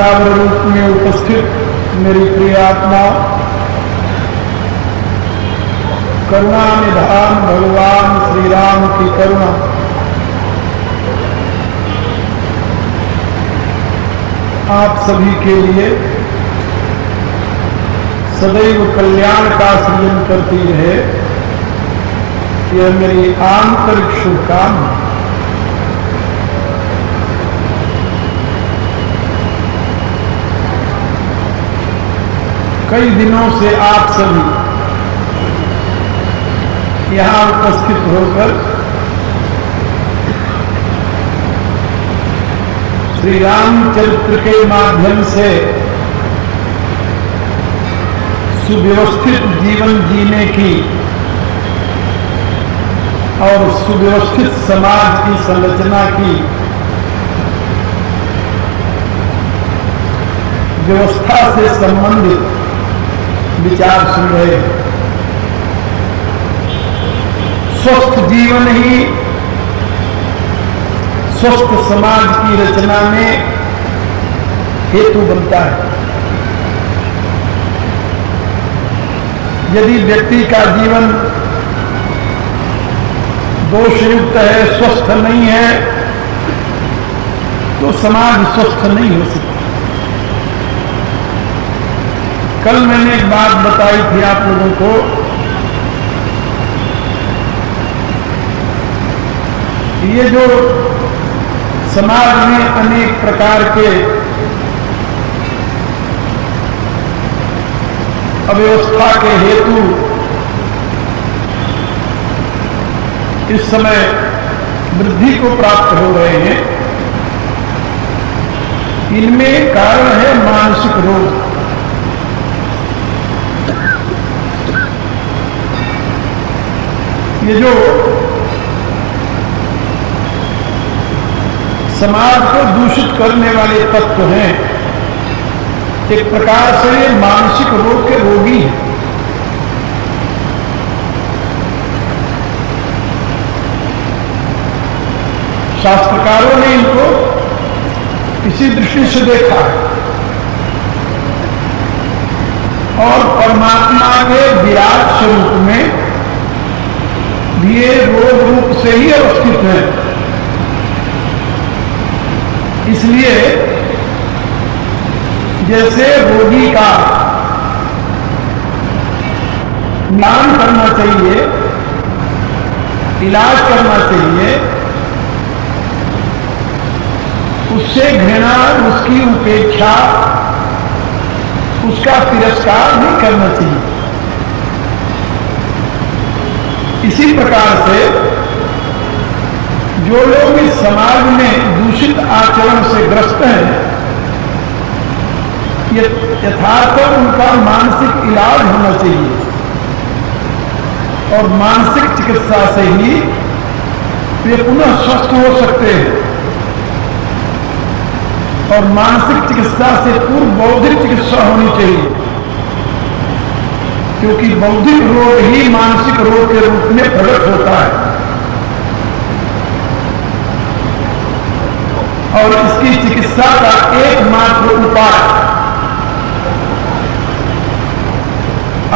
परावर रूप में उपस्थित मेरी प्रिय आत्मा, करुणा निधान भगवान श्री राम की करुणा आप सभी के लिए सदैव कल्याण का सृजन करती रहे, यह मेरी आंतरिक शुभकामना। कई दिनों से आप सभी यहाँ उपस्थित होकर श्री रामचरित्र के माध्यम से सुव्यवस्थित जीवन जीने की और सुव्यवस्थित समाज की संरचना की व्यवस्था से संबंधित विचार सुन रहे हैं। स्वस्थ जीवन ही स्वस्थ समाज की रचना में हेतु बनता है। यदि व्यक्ति का जीवन दोषयुक्त है, स्वस्थ नहीं है, तो समाज स्वस्थ नहीं हो सकता। कल मैंने एक बात बताई थी आप लोगों को, ये जो समाज में अनेक प्रकार के अव्यवस्था के हेतु इस समय वृद्धि को प्राप्त हो रहे हैं, इनमें कारण है मानसिक रोग। ये जो समाज को दूषित करने वाले तत्व हैं, एक प्रकार से ये मानसिक रोग के रोगी हैं। शास्त्रकारों ने इनको इसी दृष्टि से देखा है और परमात्मा के विराट स्वरूप में भी ये रोग रूप से ही अवस्थित है। इसलिए जैसे रोगी का नाम करना चाहिए, इलाज करना चाहिए, उससे घृणा, उसकी उपेक्षा, उसका तिरस्कार नहीं करना चाहिए। इसी प्रकार से जो लोग इस समाज में दूषित आचरण से ग्रस्त हैं, यथार्थ उनका मानसिक इलाज होना चाहिए और मानसिक चिकित्सा से ही वे पुनः स्वस्थ हो सकते हैं। और मानसिक चिकित्सा से पूर्व बौद्धिक चिकित्सा होनी चाहिए, क्योंकि बौद्धिक रोग ही मानसिक रोग के रूप में प्रकट होता है। और इसकी चिकित्सा का एकमात्र उपाय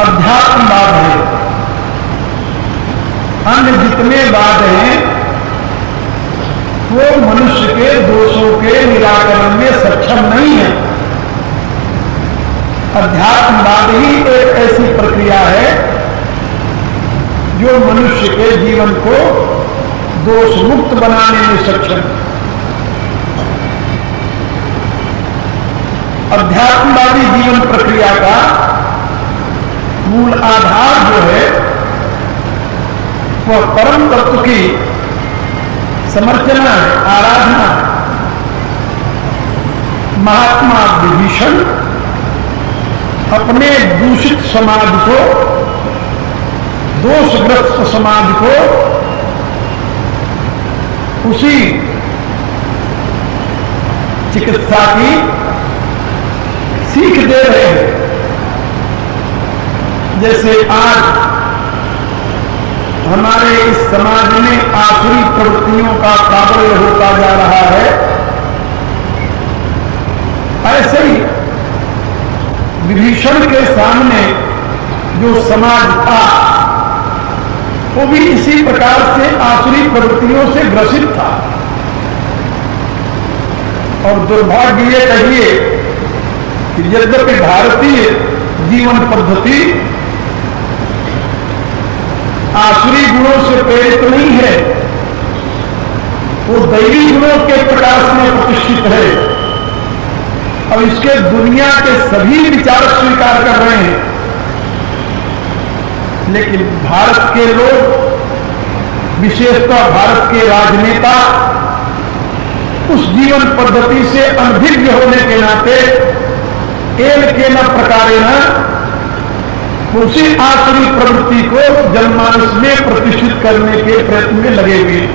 अध्यात्मवाद है। अन्य जितने वाद हैं वो मनुष्य के दोषों के निराकरण में सक्षम नहीं है। अध्यात्मवाद ही एक ऐसी प्रक्रिया है जो मनुष्य के जीवन को दोष मुक्त बनाने में सक्षम है। अध्यात्मवादी जीवन प्रक्रिया का मूल आधार जो है वह परम तत्व की समर्चना है, आराधना है। महात्मा विभीषण अपने दूषित समाज को, दोषग्रस्त समाज को उसी चिकित्सा की सीख दे रहे हैं। जैसे आज हमारे इस समाज में आसुरी प्रवृत्तियों का प्राबल्य होता जा रहा है, ऐसे ही विभीषण के सामने जो समाज था वो भी इसी प्रकार से आसुरी प्रवृत्तियों से ग्रसित था। और दुर्भाग्य ये कहिए कि यद्यपि भारतीय जीवन पद्धति आसुरी गुणों से प्रेरित नहीं है, वो दैवी गुणों के प्रकाश में प्रतिष्ठित है। अब इसके दुनिया के सभी विचार स्वीकार कर रहे हैं, लेकिन भारत के लोग, विशेषतः भारत के राजनेता, उस जीवन पद्धति से अनभिज्ञ होने के नाते एल के न प्रकारेण उसी आसुरी प्रवृत्ति को जनमानस में प्रतिष्ठित करने के प्रयत्न में लगे हुए हैं,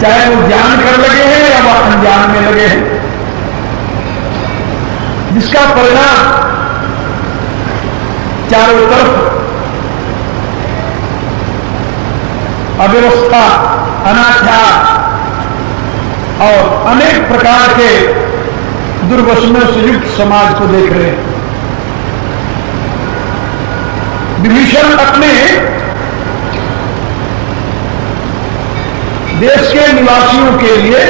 चाहे वो जान कर लगे हैं या वह अनजान में लगे हैं, जिसका परिणाम चारों तरफ अव्यवस्था, अनाचार और अनेक प्रकार के दुर्व्यसनों से युक्त समाज को देख रहे हैं। विभीषण अपने देश के निवासियों के लिए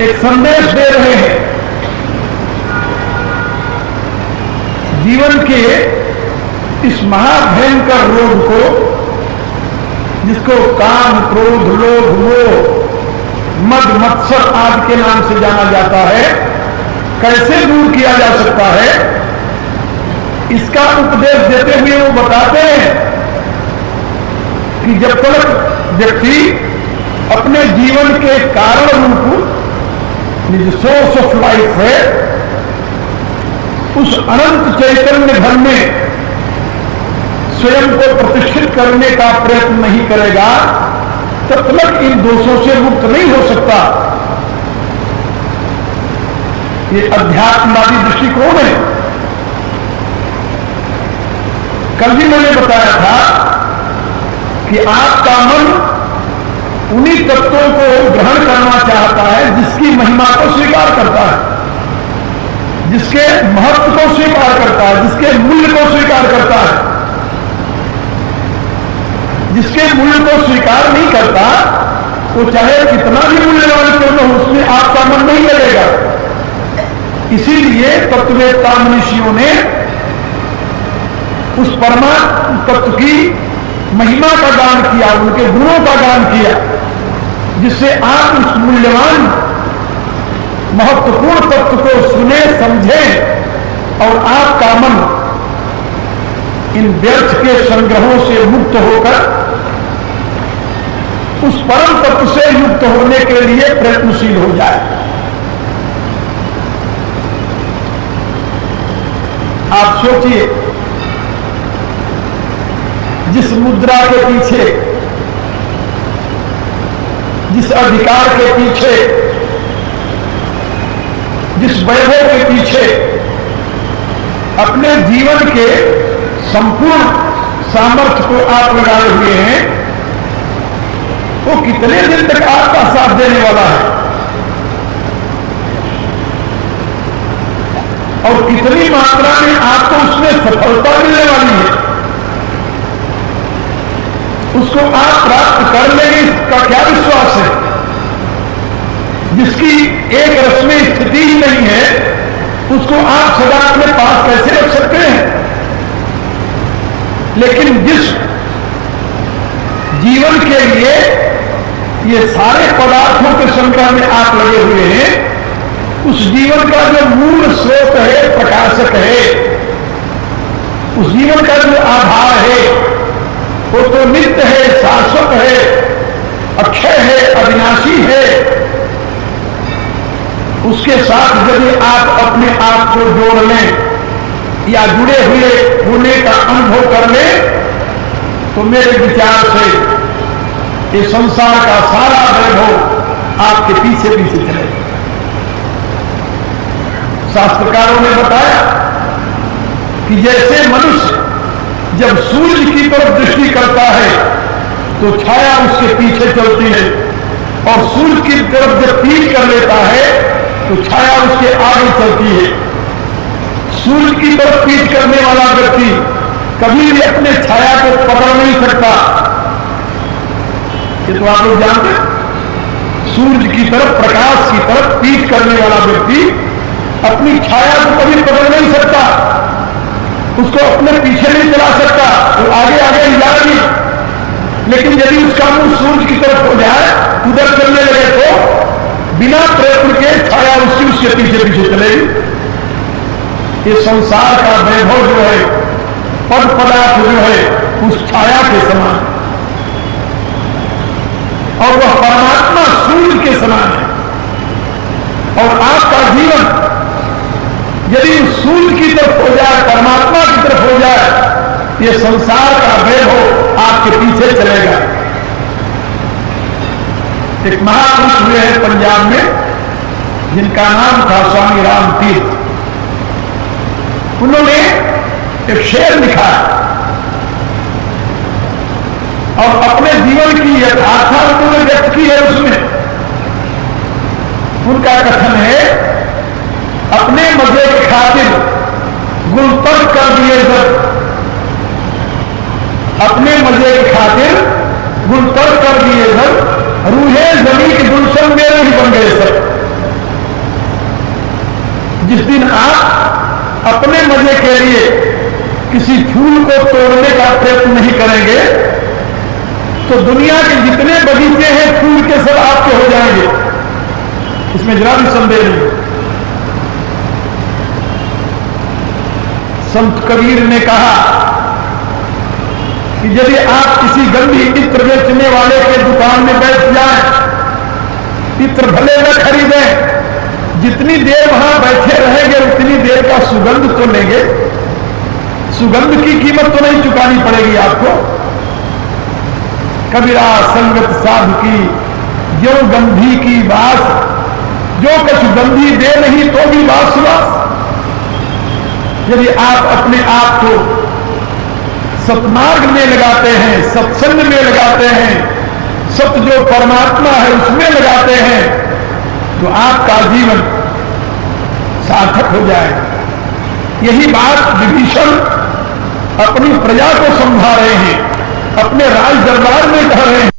एक संदेश दे रहे हैं। जीवन के इस महाभयंकर रोग को, जिसको काम, क्रोध, लोभ, मोह, मद, मत्सर आदि के नाम से जाना जाता है, कैसे दूर किया जा सकता है, इसका उपदेश देते हुए वो बताते हैं कि जब तक व्यक्ति अपने जीवन के कारण रूप जो सोर्स ऑफ लाइफ है, उस अनंत चैतन्य धर्म में स्वयं को प्रतिष्ठित करने का प्रयत्न नहीं करेगा, तब तक इन दोषों से मुक्त नहीं हो सकता। ये अध्यात्मवादी दृष्टिकोण है। कल भी मैंने बताया था कि आपका मन उन्हीं तत्वों को ग्रहण करना चाहता है जिसकी महिमा को स्वीकार करता है, जिसके महत्व को स्वीकार करता है, जिसके मूल्य को स्वीकार करता है। जिसके मूल्य को स्वीकार नहीं करता, वो चाहे कितना भी मूल्यवान क्यों न हो, उसमें आपका मन नहीं लगेगा। इसीलिए तत्ववेत्ता मनुष्यों ने उस परमात्मा तत्व की महिमा का गान किया, उनके गुणों का गान किया, जिससे आप उस मूल्यवान महत्वपूर्ण तत्व को सुने, समझें और आपका मन इन व्यर्थ के संग्रहों से मुक्त होकर उस परम तत्व से युक्त होने के लिए प्रयत्नशील हो जाए। आप सोचिए, जिस मुद्रा के पीछे, जिस अधिकार के पीछे, जिस वैभव के पीछे अपने जीवन के संपूर्ण सामर्थ्य को आप लगाए हुए हैं, वो कितने दिन तक आपका साथ देने वाला है और कितनी मात्रा में आपको उसमें सफलता मिलने वाली है, उसको आप प्राप्त कर लेंगे, इसका क्या विश्वास है। जिसकी एक रस में स्थिति ही नहीं है, उसको आप सदा अपने पास कैसे रख सकते हैं। लेकिन जिस जीवन के लिए ये सारे पदार्थों के संग्रह में आप लगे हुए हैं, उस जीवन का जो मूल स्रोत है, प्रकाशक है, उस जीवन का जो आधार है, वो तो नित्य है, शाश्वत है, अक्षय है, अविनाशी है। उसके साथ यदि आप अपने आप को जोड़ लें या जुड़े हुए होने का अनुभव कर लें, तो मेरे विचार से ये संसार का सारा वैभव आपके पीछे पीछे चलेगा। शास्त्रकारों ने बताया कि जैसे मनुष्य जब सूर्य की तरफ दृष्टि करता है तो छाया उसके पीछे चलती है, और सूर्य की तरफ जब पीठ कर लेता है तो छाया उसके आगे चलती है। सूर्य की तरफ पीठ करने वाला व्यक्ति कभी भी अपने छाया को पकड़ नहीं सकता। ये तो आप लोग जानते हैं, सूर्य की तरफ, प्रकाश की तरफ पीठ करने वाला व्यक्ति अपनी छाया को कभी पकड़ नहीं सकता, उसको अपने पीछे नहीं चला सकता, वो आगे आगे ही जाएगी। लेकिन यदि उसका मुंह सूर्य की तरफ हो जाए, उधर चलने लगे, तो बिना प्रयत्न के छाया उसके पीछे पीछे चलेगी। ये संसार का वैभव जो है, पद पदार्थ जो है, उस छाया के समान है, और वह परमात्मा सूर्य के समान है। और आपका जीवन यदि सूर्य की तरफ हो जाए, परमात्मा की तरफ हो जाए, ये संसार का वैभव आपके पीछे चलेगा। एक महापुरुष हुए हैं पंजाब में, जिनका नाम था स्वामी राम तीर्थ। उन्होंने एक शेर लिखा और अपने जीवन की यथार्था उन्होंने व्यक्त की है उसमें। उनका कथन है, अपने मजे के खातिर गुलतर कर दिए जब, अपने मजे के खातिर गुलतर कर दिए जब, रूहे जमीन के गुलशन मेरे ही बन गए सब। जिस दिन आप अपने मजे के लिए किसी फूल को तोड़ने का प्रयत्न नहीं करेंगे, तो दुनिया के जितने बगीचे हैं फूल के सब आपके हो जाएंगे, इसमें जरा भी संदेह नहीं। संत कबीर ने कहा कि यदि आप किसी गंदी इत्र बेचने वाले के दुकान में बैठ जाएं, इत्र भले न खरीदें, जितनी देर वहां बैठे रहेंगे उतनी देर का सुगंध तो लेंगे, सुगंध की कीमत तो नहीं चुकानी पड़ेगी आपको। कबीरा संगत साधु की जो गंधी की बास, जो कछ गंधी दे नहीं तो भी बात सुबास। यदि आप अपने आप को सतमार्ग में लगाते हैं, सत्संग में लगाते हैं, सत्य जो परमात्मा है उसमें लगाते हैं, तो आपका जीवन सार्थक हो जाएगा। यही बात विभीषण अपनी प्रजा को समझा रहे हैं, अपने राज दरबार में कह रहे हैं।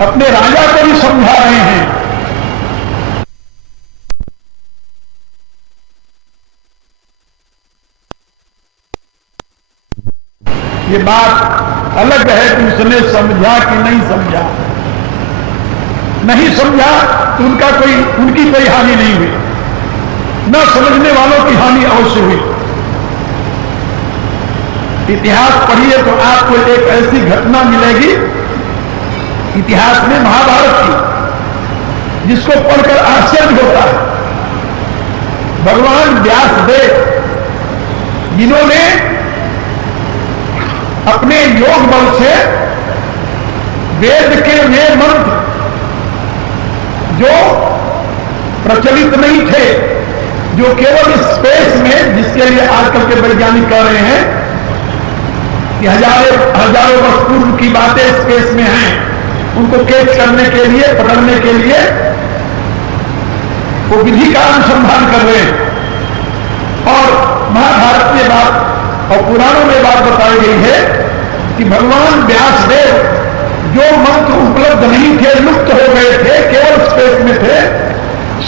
अपने राजा को भी समझा रहे हैं। ये बात अलग है कि उसने समझा कि नहीं समझा। नहीं समझा तो उनकी कोई हानि नहीं हुई, न समझने वालों की हानि अवश्य हुई। इतिहास पढ़िए तो आपको एक ऐसी घटना मिलेगी इतिहास में, महाभारत की, जिसको पढ़कर आश्चर्य होता है। भगवान व्यासदेव, जिन्होंने अपने योग बल से वेद के वे मंत्र जो प्रचलित नहीं थे, जो केवल स्पेस में, जिसके लिए आजकल के वैज्ञानिक कह रहे हैं कि हजारों वर्ष पूर्व की बातें स्पेस में हैं, उनको कैच करने के लिए, पकड़ने के लिए वो विधि का अनुसंधान कर रहे हैं। और महाभारत में बात और पुराणों में बात बताई गई है कि भगवान व्यासदेव जो मंत्र उपलब्ध नहीं थे, लुप्त हो गए थे, केवल स्पेस में थे,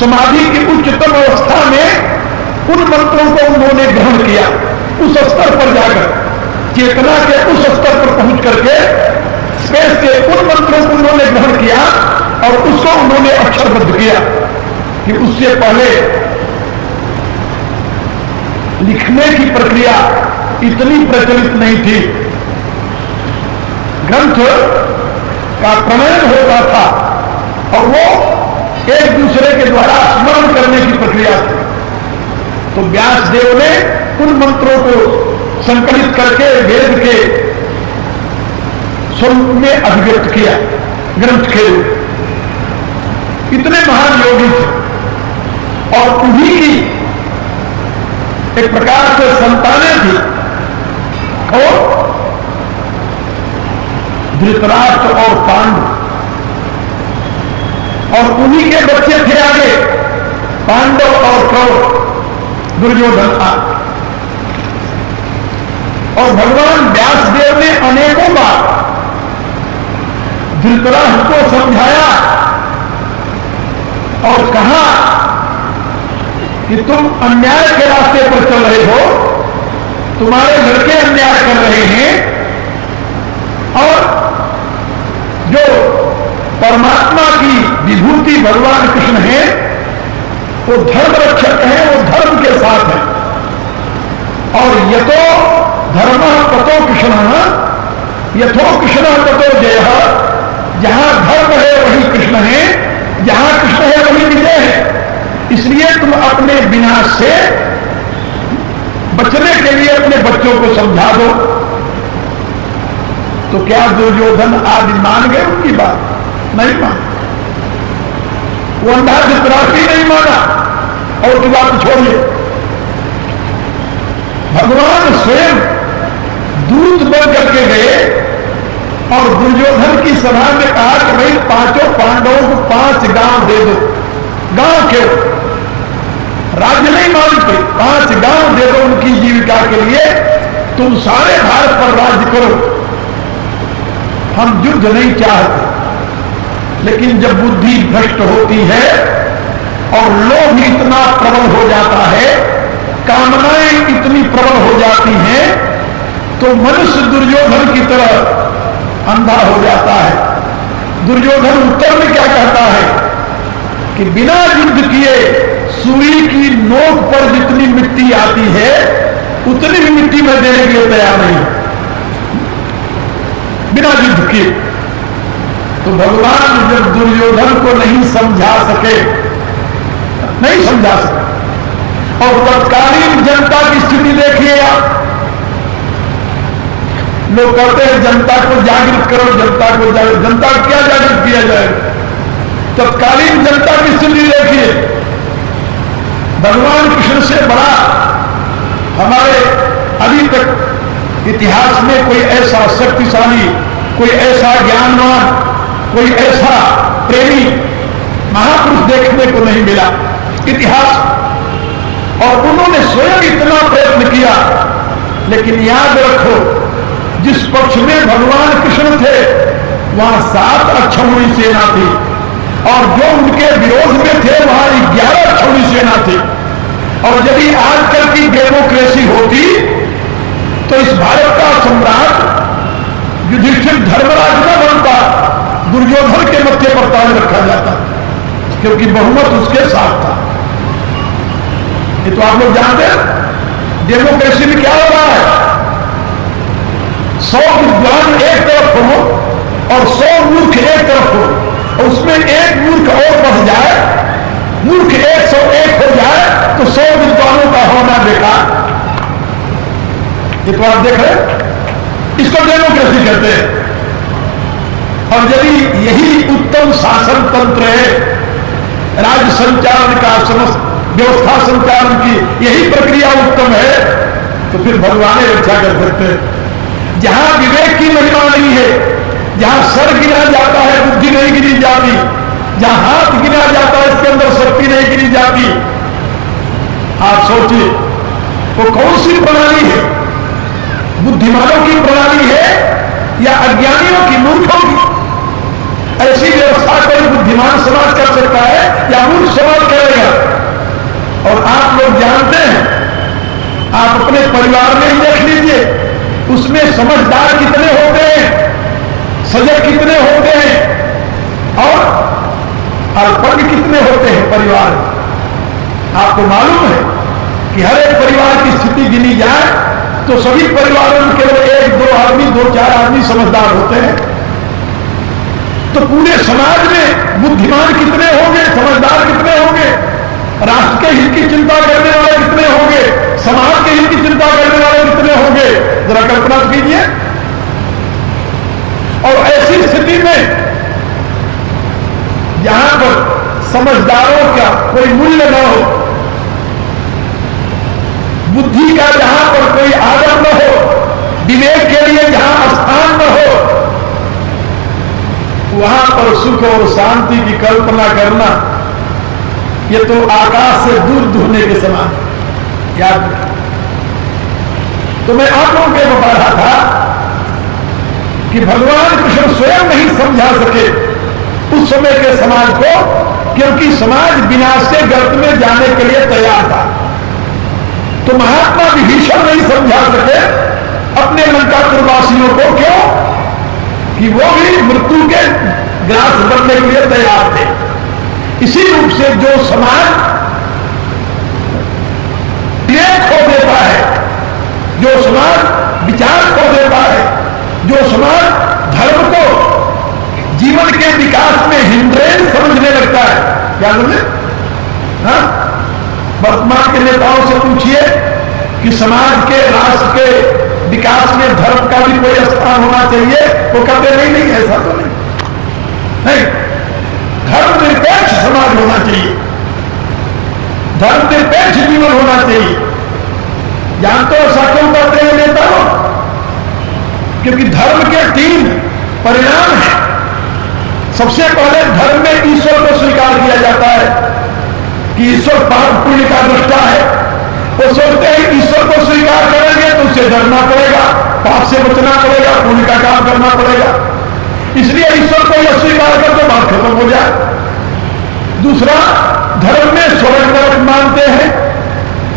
समाधि की उच्चतम अवस्था में उन मंत्रों को उन्होंने ग्रहण किया। उस स्तर पर जाकर, चेतना के उस स्तर पर पहुंच करके स्पेस के उन मंत्रों को उन्होंने ग्रहण किया और उसको उन्होंने अक्षरबद्ध किया कि उससे पहले लिखने की प्रक्रिया इतनी प्रचलित नहीं थी। ग्रंथ का प्रणयन होता था और वो एक दूसरे के द्वारा स्मरण करने की प्रक्रिया थी। तो व्यासदेव ने उन मंत्रों को संकलित करके वेद के स्वरूप में अभिव्यक्त किया, ग्रंथ के रूप। इतने महान योगी थे और उन्हीं की एक प्रकार से संतानें थी कठोर, धृतराष्ट्र और पांडु, और उन्हीं के बच्चे थे आगे पांडव और कौरव, दुर्योधन आदि। और भगवान व्यासदेव ने अनेकों बार धृतराष्ट्र को समझाया और कहा कि तुम अन्याय के रास्ते पर चल रहे हो, तुम्हारे लड़के अन्याय कर रहे हैं, और जो परमात्मा की विभूति भगवान कृष्ण है वो धर्म रक्षक है, वो धर्म के साथ है। और यतो धर्म ततो कृष्ण, यथो कृष्ण ततो जय, जहां धर्म है वही कृष्ण है, जहां कृष्ण है वही विजय है। इसलिए तुम अपने विनाश से बचने के लिए अपने बच्चों को समझा दो। तो क्या दुर्योधन आदि मान गए उनकी बात? नहीं मान। वो अंधा धृतराष्ट्र नहीं माना, और की बात छोड़िए, भगवान स्वयं दूत बन करके गए और दुर्योधन की सभा में कहा कि भाई पांचों पांडवों को 5 गांव दे दो। गांव क्यों? राज्य नहीं मांगते, 5 गांव दे दो उनकी जीविका के लिए, तुम सारे भारत पर राज्य करो, हम युद्ध नहीं चाहते। लेकिन जब बुद्धि भ्रष्ट होती है और लोभ इतना प्रबल हो जाता है, कामनाएं इतनी प्रबल हो जाती हैं, तो मनुष्य दुर्योधन की तरह अंधा हो जाता है। दुर्योधन उत्तर में क्या कहता है कि बिना युद्ध किए सूली की नोक पर जितनी मिट्टी आती है उतनी भी मिट्टी में देने के लिए तैयार नहीं, बिना युद्ध किए। तो भगवान जब दुर्योधन को नहीं समझा सके, और तत्कालीन जनता की स्थिति देखिए आप। लोग कहते हैं जनता को जागृत करो, जनता को जागृत, जनता को क्या जागृत किया जाए? तत्कालीन जनता की स्थिति देखिए। भगवान कृष्ण से बड़ा हमारे अभी तक इतिहास में कोई ऐसा शक्तिशाली, कोई ऐसा ज्ञानवान, कोई ऐसा प्रेमी महापुरुष देखने को नहीं मिला इतिहास। और उन्होंने स्वयं इतना प्रयत्न किया, लेकिन याद रखो जिस पक्ष में भगवान कृष्ण थे वहां 7 अक्षौहिणी सेना थी, और जो उनके विरोध में थे वहां 11 अक्षौहिणी सेना थी। और यदि आजकल की डेमोक्रेसी होती तो इस भारत का सम्राट युधिष्ठिर धर्मराज न बनता, दुर्योधन के मत्थे पर ताज रखा जाता, क्योंकि बहुमत उसके साथ था। ये तो आप लोग जानते हैं डेमोक्रेसी में क्या हो रहा है। 100 विद्वान एक तरफ हो और 100 मूर्ख एक तरफ हो, और उसमें एक मूर्ख और बढ़ जाए, मूर्ख 101 हो जाए तो 100 विद्वानों का होना बेकार। ये तो आप देख रहे हैं, इसको डेमोक्रेसी कहते हैं। और यदि यही उत्तम शासन तंत्र है, राज्य संचालन का, समस्त व्यवस्था संचालन की यही प्रक्रिया उत्तम है, तो फिर भगवान रक्षा कर सकते हैं। जहां विवेक की महिमा नहीं है, जहां सर गिना जाता है बुद्धि नहीं गिनी जाती, जहां हाथ गिना जाता है इसके अंदर शक्ति नहीं गिनी जाती। आप सोचिए वो कौन सी प्रणाली है? बुद्धिमानों की प्रणाली है या अज्ञानियों की, मूर्खों की? ऐसी व्यवस्था कोई बुद्धिमान समाज कर सकता है या मूर्ख समाज करेगा? और आप लोग जानते हैं, आप अपने परिवार में ही देख लीजिए, उसमें समझदार कितने होते हैं, सजग कितने होते हैं, और अल्पज्ञ कितने होते हैं परिवार में। आपको मालूम है कि हर एक परिवार की स्थिति गिनी जाए तो सभी परिवारों में केवल 1-2 आदमी, 2-4 आदमी समझदार होते हैं। तो पूरे समाज में बुद्धिमान कितने होंगे, समझदार कितने होंगे, राष्ट्र के हित की चिंता करने वाले कितने होंगे, समाज के हित की चिंता करने वाले कितने होंगे? जरा कल्पना कीजिए। और ऐसी स्थिति में जहां पर समझदारों का कोई मूल्य न हो, बुद्धि का जहां पर कोई आदर न हो, विवेक के लिए जहां स्थान न हो वहां पर सुख और शांति की कल्पना करना ये तो आकाश से दूर ढूंढने के समान याद। तो मैं आप लोगों को बता रहा था कि भगवान कृष्ण स्वयं नहीं समझा सके उस समय के समाज को, क्योंकि समाज विनाश के गर्त में जाने के लिए तैयार था। तो महात्मा विभीषण नहीं समझा सके अपने लंकापुरवासियों को, क्यों कि वो भी मृत्यु के ग्रास बनने के लिए तैयार थे। इसी रूप से जो समाज विवेक खो देता है, जो समाज विचार खो देता है, जो समाज धर्म को जीवन के विकास में हिंड्रेंस समझने लगता है, क्या समझे? हाँ, वर्तमान के नेताओं से पूछिए कि समाज के राष्ट्र के विकास में धर्म का भी कोई स्थान होना चाहिए, वो कहते नहीं नहीं ऐसा तो नहीं, धर्मनिरपेक्ष समाज होना चाहिए, धर्मनिरपेक्ष जीवन होना चाहिए। जानते हो ऐसा क्यों कहते हैं नेताओं? क्योंकि धर्म के 3 परिणाम हैं। सबसे पहले धर्म में ईश्वर को स्वीकार किया जाता है कि ईश्वर पाप पुण्य का दृष्टा है। वो सोचते हैं ईश्वर को स्वीकार करेंगे तो उसे डरना पड़ेगा, पाप से बचना पड़ेगा, पुण्य का काम करना पड़ेगा, इसलिए ईश्वर को यह स्वीकार कर दो, बात खत्म हो जाए। दूसरा, धर्म में स्वर्ग नरक मानते हैं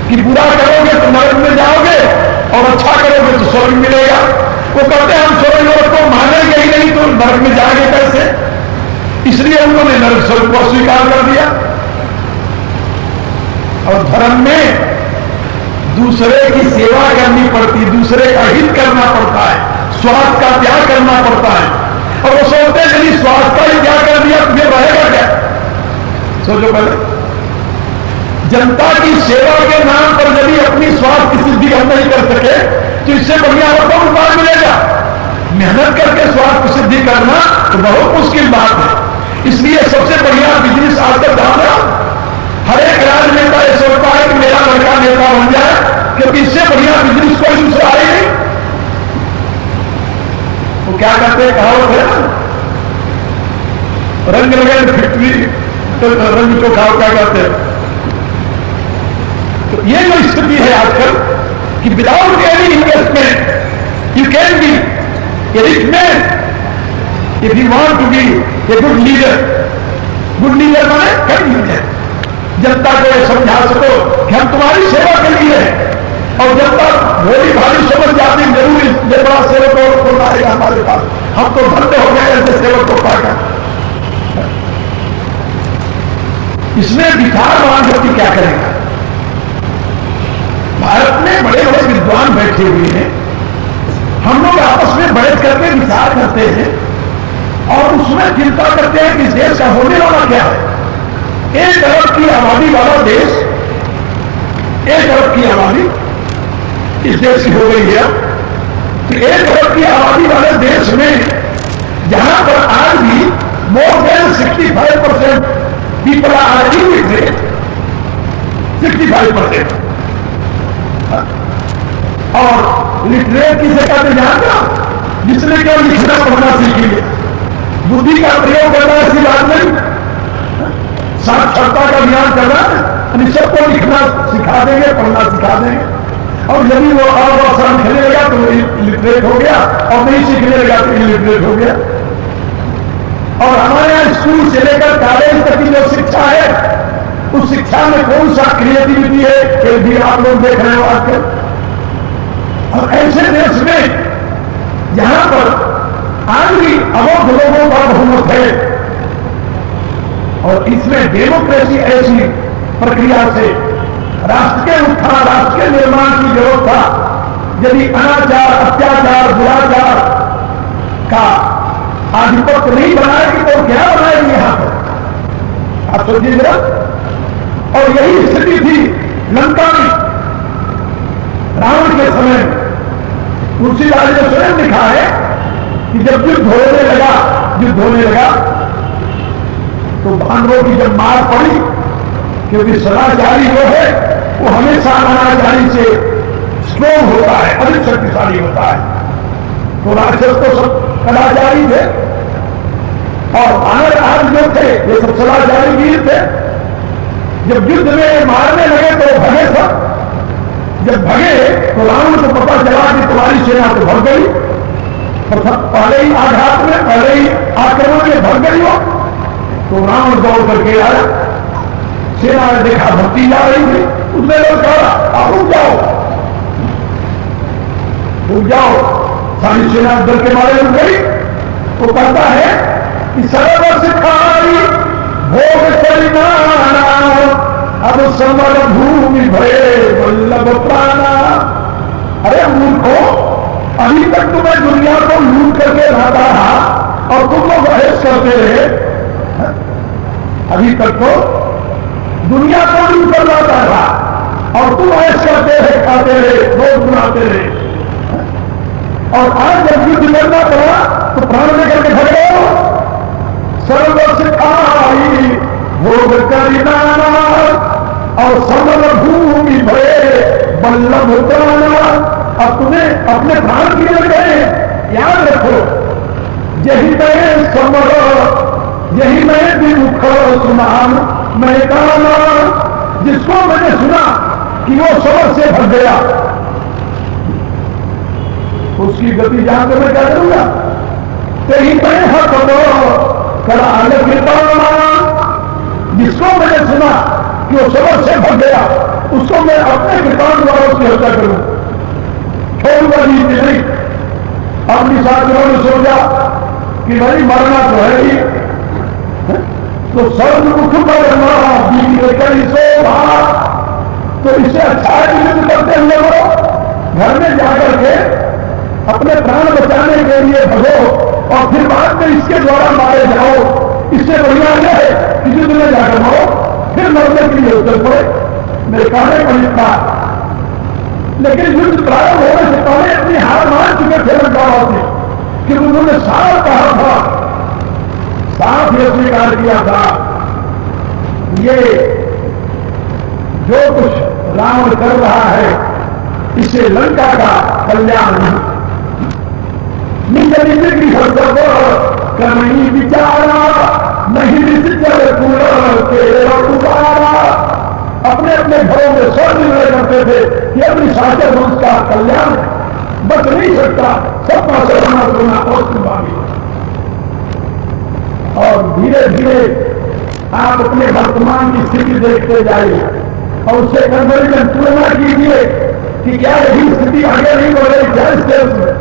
कि बुरा करोगे तो नरक में जाओगे और अच्छा करोगे तो स्वर्ग मिलेगा। वो कहते हैं हम स्वर्ग नरक को मानेंगे ही नहीं तो नरक में जाएंगे कैसे, इसलिए उन्होंने नरक स्वर्ग को स्वीकार कर दिया। और धर्म में दूसरे की सेवा करनी पड़ती, दूसरे का हित करना पड़ता है, स्वार्थ का त्याग करना पड़ता है। और वो सोचते हैं यदि स्वार्थ का ही त्याग कर दिया तो फिर रहेगा क्या? सोचो पहले, जनता की सेवा के नाम पर यदि अपनी स्वार्थ की सिद्धि हम नहीं कर सके तो इससे बढ़िया और कौन उपाय मिलेगा? मेहनत करके स्वार्थ की सिद्धि करना तो बहुत मुश्किल बात है। इसलिए सबसे बढ़िया बिजनेस आजकल दाम, हर एक राजनेता ये सोचता है कि मेरा लड़का नेता बन जाए, क्योंकि इससे बढ़िया बिजनेस कोई दूसरा आए नहीं। वो क्या कहते हैं, कहावत है ना, रंग लगे फैक्ट्री तो रंग चोखाओ, क्या कहते हैं। तो ये जो स्थिति है आजकल कि without any investment you can be a rich man if you want to be a good leader. Good leader माने कई लीडर, जनता को यह समझा सको कि हम तुम्हारी सेवा के लिए हैं, और जनता भोली भारी समझ जाती जरूर इस बड़ा सेवक को आएगा हमारे पास, हम तो धन्य हो गए ऐसे सेवक को पाकर। इसमें विचारवान व्यक्ति क्या करेगा? भारत में बड़े बड़े विद्वान बैठे हुए हैं, हम लोग आपस में बैठ करके विचार करते हैं और उसमें चिंता करते हैं कि इस देश का होने वाला क्या है। 1 अरब की आबादी वाला देश, 1 अरब की आबादी इस देश की हो गई है। तो 1 अरब की आबादी वाले देश में जहां पर आज भी more than 65% people are illiterate, 65%। और लिटरेट किसे कहते जानते हो? जिसने केवल लिखना पढ़ना सीख लिया, बुद्धि का प्रयोग करना ऐसी बात नहीं, साक्षरता का अभियान करना है, सबको लिखना सिखा देंगे, पढ़ना सिखा देंगे। और यदि वो और आसान खेलने लगा तो लिटरेट हो गया, और नहीं सीखने लगा तो इलिटरेट हो गया। और हमारे यहाँ स्कूल से लेकर कॉलेज तक की जो शिक्षा है, उस शिक्षा में कौन सा क्रिएटिविटी है ये भी आप लोग देख रहे हो आजकल। और ऐसे देश में जहां पर आज भी अवध लोगों का बहुमत है, और इसमें डेमोक्रेसी ऐसी प्रक्रिया से राष्ट्र के उत्थान, राष्ट्र के निर्माण की व्यवस्था, यदि अनाचार, अत्याचार, दुराचार का आधिपत्य नहीं बनाएगी तो क्या बनाएगी यहां पर? आप सोचिए जरा। और यही स्थिति थी लंका में रावण के समय। तुलसीदास ने स्वयं लिखा है कि जब युद्ध होने लगा तो भांडवों की जब मार पड़ी, क्योंकि सदाचारी जो है वो हमेशा अनाचारी से स्ट्रोंग होता है, अधिक शक्तिशाली होता है। तो राक्षस तो सब कदाचारी थे और वानर आज जो थे ये सब सदाचारी वीर थे। जब युद्ध में मारने लगे तो भगे सब। जब भगे तो रावण को पता चला कि तुम्हारी सेना तो भग गई, पहले ही आघात में, पहले ही आक्रमण में भग गई हो। तो रावण दौड़ करके आया, सेना ने देखा भक्ति जा रही थी, उसने लोग कहा आप रुक जाओ, रुक जाओ। सारी सेना दल के मारे रुक गई। वो कहता है कि सर्व सिखाई भोग परिमाना, अब समर भूमि भये वल्लभ प्राणा। अरे मूर्खो, अभी तक तो मैं दुनिया को लूट करके रहता रहा और तुम लोग बहस करते रहे। अभी तक तो दुनिया को लूट कर रहता रहा और तुम बहस करते रहे, खाते रहे, लोग बुलाते रहे। और आज जब युद्ध करना पड़ा तो प्राण लेकर के भग गए। सर्व सिखाई भोग करिनाना और समर भूमि भये वल्लभ प्राणा। अब तुम्हें अपने प्राण किए लग गए। याद रखो, यही मैं समर, यही मैं विमुख सुनान मैं गाना। जिसको मैंने सुना कि वो समर से भग गया, उसकी गति जान कर मैं क्या करूंगा? तेरी मैं हक कराल कृपाना। जिसको मैंने सुना कि वो समर से भग गया, उसको मैं अपने कृपाण द्वारा उसकी हत्या करूं, छोड़ूंगा नीति नहीं। अपनी साथियों ने सोचा कि भाई मरना तो है ही, तो सर्वमुख मरना बीते कई शोभा। तो इससे अच्छा है युद्ध करते हुए वो घर में जाकर के अपने प्राण बचाने के लिए भगो और फिर बाद में इसके द्वारा मारे जाओ। इससे बढ़िया है कि युद्ध में जाकर मरो, फिर मरने के लिए उतर पड़े। मेरे कहने पर इतना। लेकिन युद्ध प्रारंभ होने से पहले अपनी हार मान चुके थे लंकावासी कि उन्होंने साफ कहा था, साफ ये स्वीकार किया था, ये जो कुछ रावण कर रहा है इससे लंका का कल्याण नहीं। निज निज गृह सब कहीं विचारा नहीं निश्चल कुल के उतारा। अपने अपने घरों में स्व निर्णय करते थे कि अपनी साचर वंश का कल्याण बच नहीं सकता, सबका सर्वना करना अवश्य। और धीरे धीरे आप अपने वर्तमान की स्थिति देखते जाइए और उससे कंपेरिजन तुलना कीजिए कि क्या यही स्थिति आगे नहीं बढ़ रही, क्या इस देश में।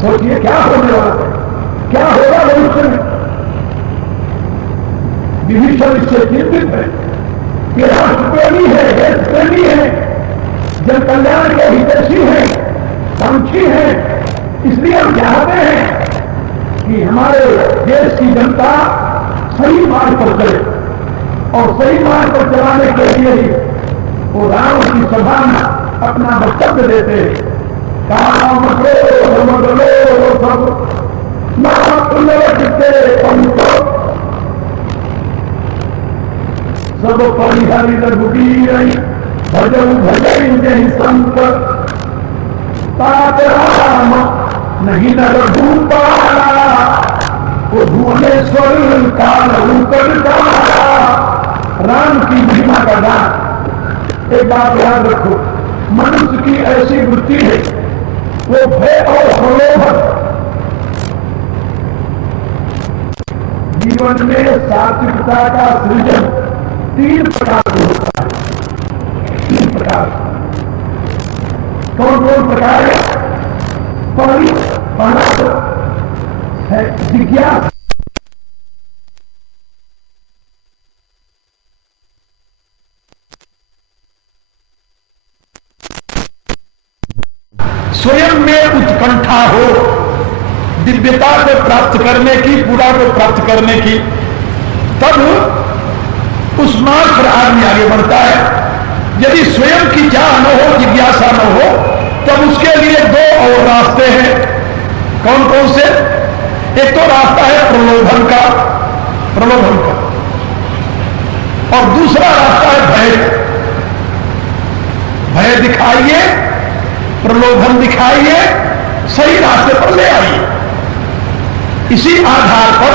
सोचिए क्या होने वाला है, क्या होगा भविष्य में। विभीषण इससे चिंतित है कि राष्ट्रप्रेमी है, देश प्रेमी है, जन कल्याण के हितैषी है, साक्षी है। इसलिए हम चाहते हैं कि हमारे देश की जनता सही मार्ग पर चले और सही मार्ग पर चलाने के लिए ही वो राम की सभा में अपना वक्तव्य देते हैं। काम मगलो सब सब परिहरी रघुबीर भजन भजन जय संत तात राम नहीं न रघुपाला वो भुवनेश्वर काल राम की महिमा का गान। एक बात याद रखो, मनुष्य की ऐसी वृत्ति है, वो भय और प्रलोभन। जीवन में सात्विकता का सृजन 3 प्रकार से होता है। 3 प्रकार। कौन कौन प्रकार है? पहला है जिज्ञासा। स्वयं में उत्कंठा हो दिव्यता को प्राप्त करने की, पूरा को प्राप्त करने की, तब उस मार्ग पर आदमी आगे बढ़ता है। यदि स्वयं की चाह न हो, जिज्ञासा न हो, तब उसके लिए 2 और रास्ते हैं। कौन कौन से? एक तो रास्ता है प्रलोभन का, और दूसरा रास्ता है भय। भय दिखाइए, प्रलोभन दिखाइए सही रास्ते पर ले आइए। इसी आधार पर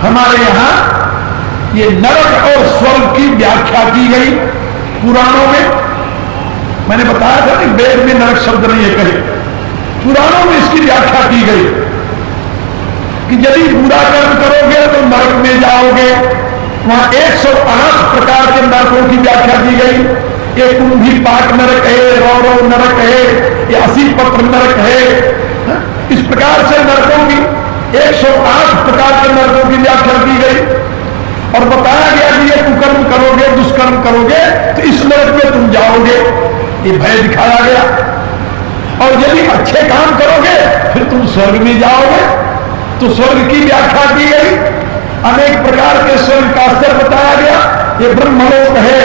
हमारे यहां ये नरक और स्वर्ग की व्याख्या की गई पुराणों में। मैंने बताया था कि वेद में नरक शब्द नहीं है कहे, पुराणों में इसकी व्याख्या की गई कि यदि बुरा कर्म करोगे तो नरक में जाओगे। वहां 108 प्रकार के नरकों की व्याख्या की गई। ये कुंभी पाक नरक है, रौरव नरक है, ये 80 पत्र नरक है। इस प्रकार से नरकों की 108 प्रकार के नरकों की व्याख्या की गई और बताया गया कि ये कुकर्म करोगे, दुष्कर्म करोगे तो इस नरक में तुम जाओगे, ये भय दिखाया गया। और यदि अच्छे काम करोगे फिर तुम स्वर्ग में जाओगे, तो स्वर्ग की व्याख्या की गई। अनेक प्रकार के स्वर्ग का स्तर बताया गया। ये ब्रह्मलोक है,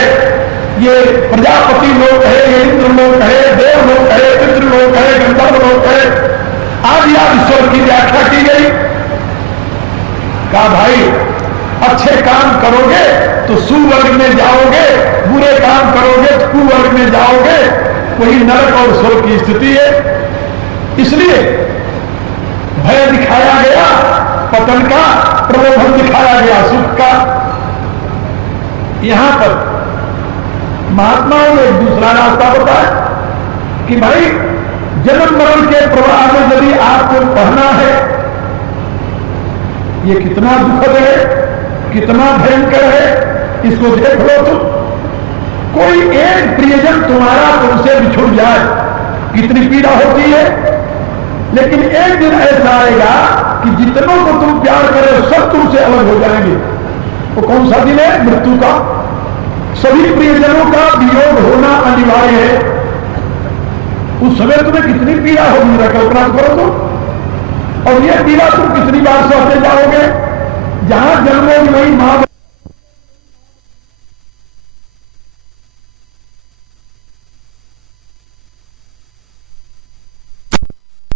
ये प्रजापति लोक है, ये इंद्र लोक है, देव लोक है, पितृलोक है, गंधर्व लोक है, आदि आदि स्वर्ग की व्याख्या की गई। कहा भाई अच्छे काम करोगे तो सुवर्ग में जाओगे, बुरे काम करोगे तो कुवर्ग में जाओगे। वही नरक और स्वर्ग की स्थिति है। इसलिए भय दिखाया गया पतन का, प्रलोभन दिखाया गया सुख का। यहां पर महात्माओं ने एक दूसरा रास्ता बताया कि भाई जन्म मरण के प्रवाह में यदि आपको पढ़ना है, ये कितना दुखद है, कितना भयंकर है, इसको देख लो तुम। कोई एक प्रियजन तुम्हारा तुमसे बिछुड़ जाए, कितनी पीड़ा होती है। लेकिन एक दिन ऐसा आएगा कि जितनों को तुम प्यार करे सब तुमसे अलग हो जाएंगे। वो कौन सा दिन है? मृत्यु का। सभी प्रियजनों का वियोग होना अनिवार्य है। उस समय तुम्हें कितनी पीड़ा होगी, कल्पना करो तुम। और यह पीड़ा तुम कितनी बार सहते जाओगे। जहां जन्मों में मां